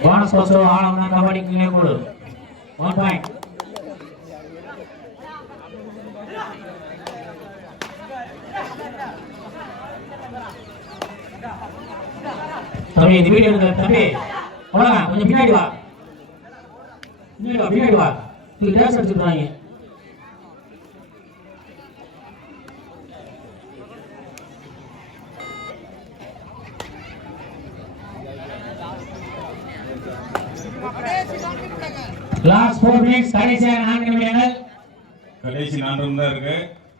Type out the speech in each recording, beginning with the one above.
Bonus பஸ்ஸோ ஆளவனா கபடி கிளே கூடு ஒன் பாயிண்ட் தம்பி இந்த வீடியோ எடுக்க தம்பி அவ்வளோதான் கொஞ்சம் பின்னாடி வா. பின்னாடி வா பின்னாடி வா. நீங்கள் டேஸ் அடிச்சுக்கிறாங்க மினிட்ஸ் கடைசியாக நான்கு நிமிடங்கள் கடைசி நான்கு தான் இருக்கு.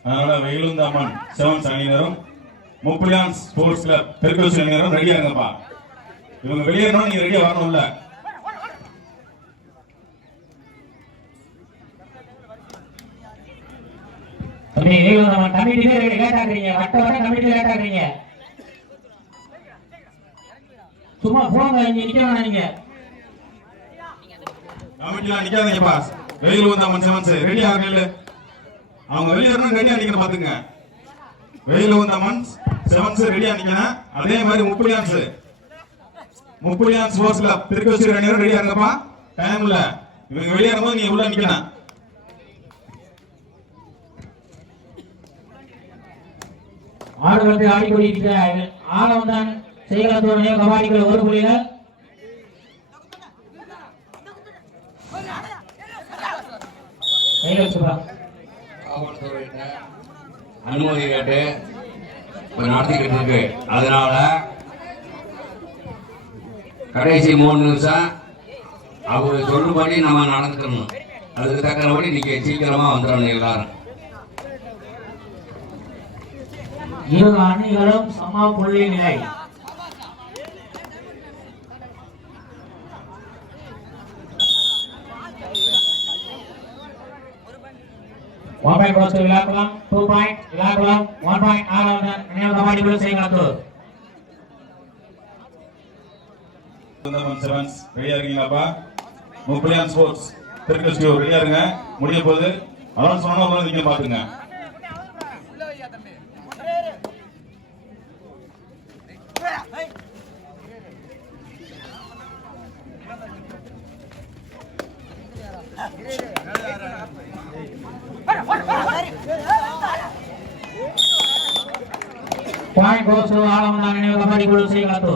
அதனால வெயிலுந்த அம்மன் செவன்ஸ் அணியினரும் முப்பலியான் ஸ்போர்ட்ஸ் கிளப் பெருக்கோசி அணியினரும் ரெடியா இருங்கப்பா. இவங்க வெளியேறணும் நீங்க ரெடியா வரணும்ல. கமிட்டிலே லேட் ஆகுறீங்க வட்ட வட்ட கமிட்டி லேட் ஆகுறீங்க சும்மா போங்க இங்க நிக்க வேணாம் நீங்க. கமிட்டிலாம் நிக்காதீங்கப்பா வெயில் வந்த அம்மன் செவன்ஸ் ரெடி ஆகல அவங்க வெளியேறணும் ரெடியா நிக்கணும் பாத்துங்க வெயில் வந்த அம்மன் செவன்ஸ் ரெடியா நிக்கணும். அதே மாதிரி முப்பலியான்ஸ் முப்பலியான் ஸ்போர்ட்ஸ் கிளப் பெருக்கோசி அணியினரும் ரெடியா இருங்கப்பா. டைம் இல்ல. இவங்க வெளியேறும் போது நீங்க உள்ள நிக்கணும். ஆடுகளத்தை ஆடிக்கொண்டிருக்கிற ஆழம் தான் செய்கலத்தோடனே கபாடிகள் ஒரு புள்ளிகள் கையில் வச்சுப்பா காவல்துறையிட்ட அனுமதி கேட்டு இப்ப நடத்திக்கிட்டு இருக்கு அதனால கடைசி மூணு நிமிஷம் அவங்க சொல்லுபடி நம்ம நடந்துக்கணும். அதுக்கு தக்கனபடி நீங்க சீக்கிரமா வந்துடணும் எல்லாரும். இரு அணிகளும் சம புள்ளி நிலை one point goes two point Vilakulam one point ஆறாவது நினைவு கபாடி குழு செவன்ஸ் ரெடியா இருக்கீங்களாப்பா முப்பலியான் ஸ்போர்ட்ஸ் திருக்கஸ்டியூ ரெடியா இருங்க. முடிய போது அதான் சொன்ன நீங்க பாத்துங்க ஆழமந்த நினைவு கபாடி குழு செய்கிறது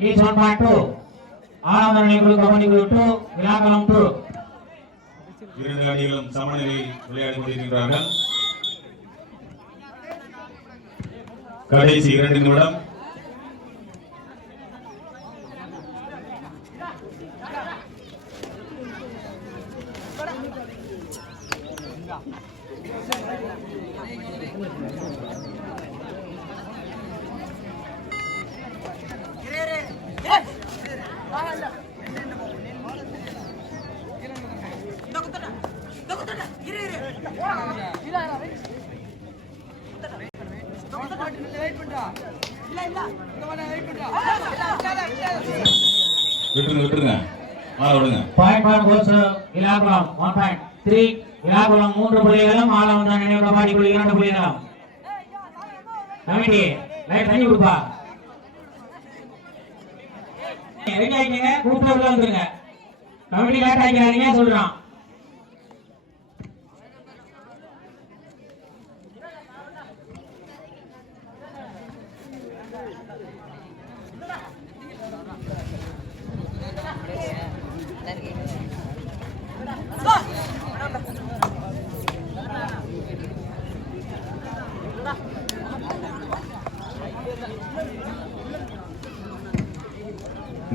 ஈச் ஒன் பாயிண்ட் டூ ஆழமந்த நினைவு குழு கபாடி குழு டூ விழாக்குளம் டூ இரண்டு அணிகளும் சமநிலையில் விளையாடி கொண்டிருக்கிறார்கள் கடைசி இரண்டு நிமிடம் விட்டுருங்க விட்டுருங்க ஆள விடுங்க point Vilakulam one point three Vilakulam மூன்று புள்ளிகளும் ஆழமந்த நினைவு கபாடி இரண்டு புள்ளிகளும். கமிட்டி லைட் தண்ணி கொடுப்பா. ரெடி ஆகிக்கங்க கூப்பிட்டு உள்ள வந்துருங்க. கமிட்டி லேட் ஆகிக்கிறாங்க சொல்றான்.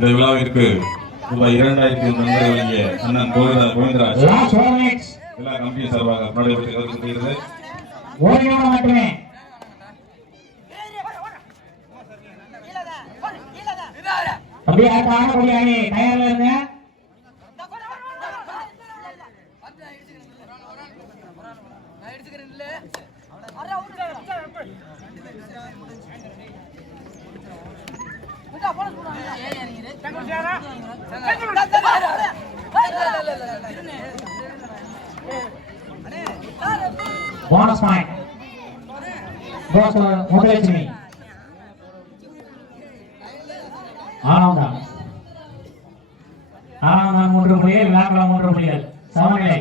இந்த விழாவிற்கு ரூபாய் இரண்டாயிரத்தி நண்பர்கள் வழங்கிய அண்ணன் கோவிந்தா கோவிந்தராஜ். எல்லா கம்பெனி சார்பாக நடைபெற்று மட்டுமே. அப்படியே ஆடக்கூடிய அணி தயாரில் இருங்க. Bonus point goes to Muthulakshmi Ananda Ananda மூன்று புள்ளிகள் விழாக்குளம் மூன்று புள்ளிகள். சமநிலை.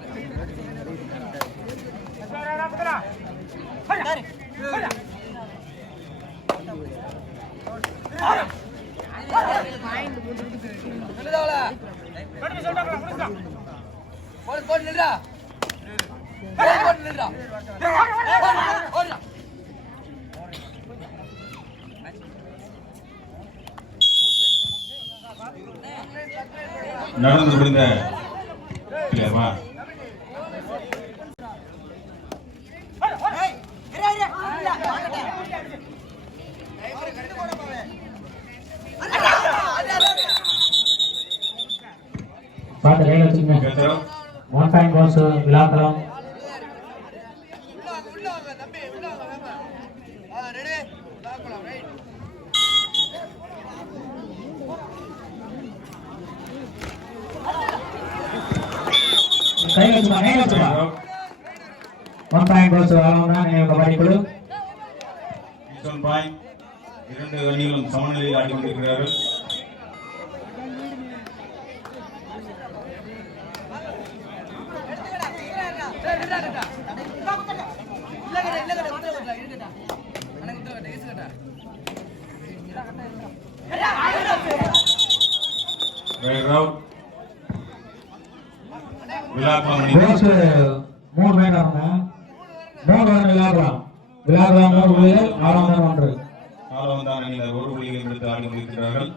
நடந்து முடிந்த இல்லையாப்பா? பார்த்து கையில் வச்சுங்க கேட்டோம். ஒன் விழாக்களம் உள்ள வாங்க உள்ள வாங்க தம்பி உள்ள வாங்க வாங்க ஆ ரெடி லாக்கலாம் ரைட் கையில் வச்சுமா கையில் வச்சுமா ஒன் பாயிண்ட் கோல்ஸ் விழாக்களம் தான் நினைவு கபாடி குழு ஈஸ்வரன் பாய் இரண்டு அணிகளும் சமநிலையில் ஆடி கொண்டிருக்கிறார்கள் டேய் நில்றா மூணு ஆகுங்க மூணு ரன் விழாக்கலாம் விழாக்கலாம் மூணு புள்ளிகள் ஆறாம் ரன் ஒன்று. ஆலவந்தான் அணியினர் ஒரு புள்ளிகள் எடுத்து ஆடி கொண்டிருக்கிறார்கள்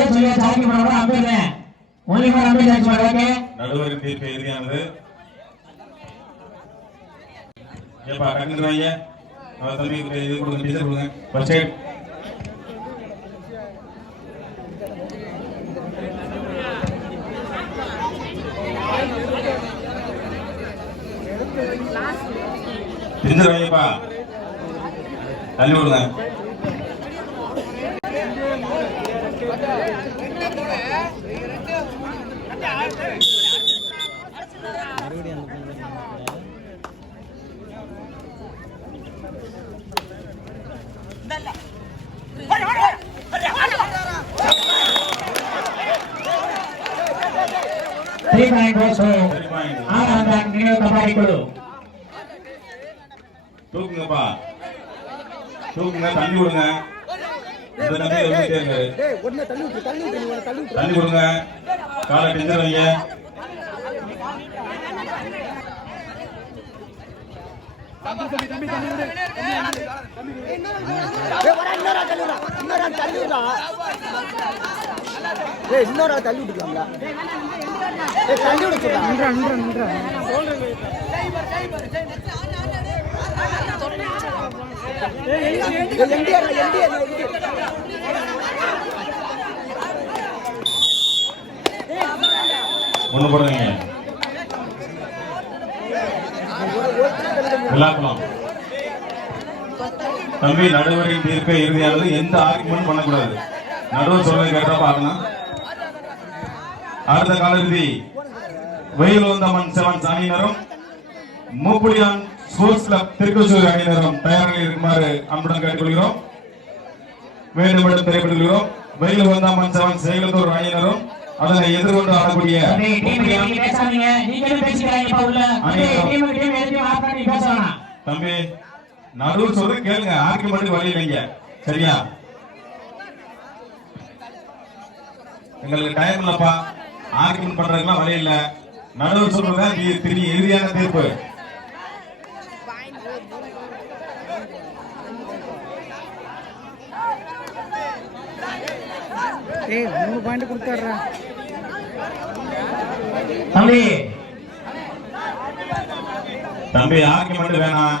முதல்ல சொல்லி சாக்கி பண்ண அம்பேர் ஒன்லி ஃபார் அம்பேர் நடுவர் தீர்ப்பு இறுதியானது ஏப்பா தம்பி இது கொடுங்க டீச்சர் கொடுங்க. ஃபர்ஸ்ட் எய்ட் தள்ளி விடுங்க. தூக்குங்கப்பா தூக்குங்க விடுங்க. இந்த நம்பி வந்துட்டே இருக்கு தண்ணி விடுங்க. காலை டெஞ்சர் இன்னொரு ஆள் தள்ளி விட்டுக்கலாம்ல தள்ளி விட என்டிஆர் என்டிஆர் விளாக்கலாம் தம்பி நடுவரின் தீர்ப்பே இறுதியானது எந்த ஆர்குமெண்ட் பண்ணக்கூடாது? நடுவர் சொல்றதை கேட்டா பார்க்கணும் அடுத்த காலிறுதி. வெயில் வந்தமன் அணியினரும் மூப்புடியான் ஸ்போர்ட்ஸ் கிளப் திருக்கோசூர் அணியினரும் தயாராக இருக்குமாறு அன்புடன் கேட்டுக்கொள்கிறோம். வேண்டும் என்று தெரிவித்துக் வெயில் வந்தாமன் செவன் செயலத்தூர் அணியினரும் அதனை எதிர்கொண்டு ஆடக்கூடிய தம்பி நடுவர் சொல்றது கேளுங்க. ஆர்குமெண்ட் வழி இல்லைங்க. சரியா? எங்களுக்கு டைம் இல்லப்பா. ஆர்குமெண்ட் பண்றதுக்குலாம் வழி இல்ல. நடுவர் சொல்றதுதான் தீ- திரி இறுதியான தீர்ப்பு. ஏய் மூணு பாயிண்ட் கொடுத்துட்றா. தம்பி. தம்பி ஆர்குமெண்ட் வேணாம்.